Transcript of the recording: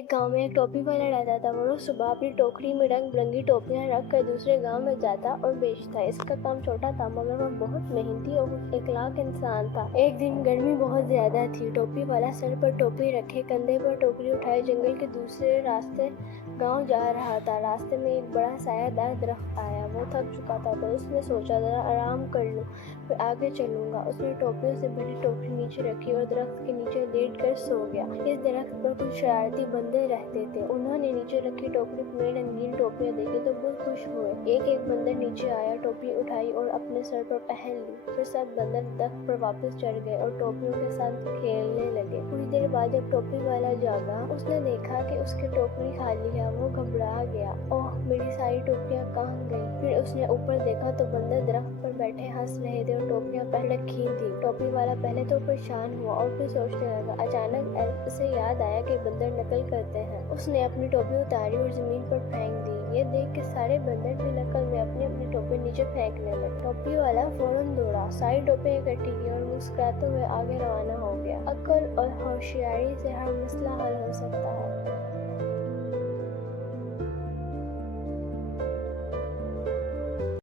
ایک گاؤں میں ایک ٹوپی والا رہتا تھا۔ وہ روز صبح اپنی ٹوکری میں رنگ برنگی ٹوپیاں رکھ کر دوسرے گاؤں میں جاتا اور بیچتا۔ اس کا کام چھوٹا تھا مگر وہ بہت محنتی اور خوش اخلاق انسان تھا۔ ایک دن گرمی بہت زیادہ تھی۔ ٹوپی والا سر پر ٹوپی رکھے، کندھے پر ٹوکری اٹھائے جنگل کے دوسرے راستے گاؤں جا رہا تھا۔ راستے میں ایک بڑا سایہ دار درخت آیا۔ وہ تھک چکا تھا تو اس نے سوچا ذرا آرام کر لوں پھر آگے چلوں گا۔ اس نے ٹوپیوں سے بھری ٹوکری نیچے رکھی اور درخت کے نیچے لیٹ کر سو گیا۔ اس درخت پر کچھ شرارتی بندر رہتے تھے۔ انہوں نے نیچے رکھی ٹوکری میں رنگین ٹوپیاں دیکھی تو بہت خوش ہوئے۔ ایک ایک بندر نیچے آیا، ٹوپی اٹھائی اور اپنے سر پر پہن لی۔ پھر سب بندر درخت پر واپس چڑھ گئے اور ٹوپیوں کے ساتھ کھیلنے لگے۔ کچھ دیر بعد جب ٹوپی والا جاگا، اس نے دیکھا کہ اس کی ٹوکری خالی ہے۔ وہ گھبرا گیا، اوہ میری ساری ٹوپیاں کہاں گئیں؟ پھر اس نے اوپر دیکھا تو بندر درخت پر بیٹھے ہنس رہے تھے اور ٹوپیاں پہن رکھی تھیں۔ ٹوپی والا پہلے تو پریشان ہوا اور پھر سوچنے لگا۔ اچانک اسے یاد آیا کہ بندر نقل کرتے ہیں۔ اس نے اپنی ٹوپی اتاری اور زمین پر پھینک دی۔ یہ دیکھ کے سارے بندر بھی نقل میں اپنی اپنی ٹوپی نیچے پھینکنے لگے۔ ٹوپی والا فوراً دوڑا، ساری ٹوپیاں اکٹھی کی اور مسکراتے ہوئے آگے روانہ ہو گیا۔ عقل اور ہوشیاری سے ہر مسئلہ حل ہو سکتا ہے۔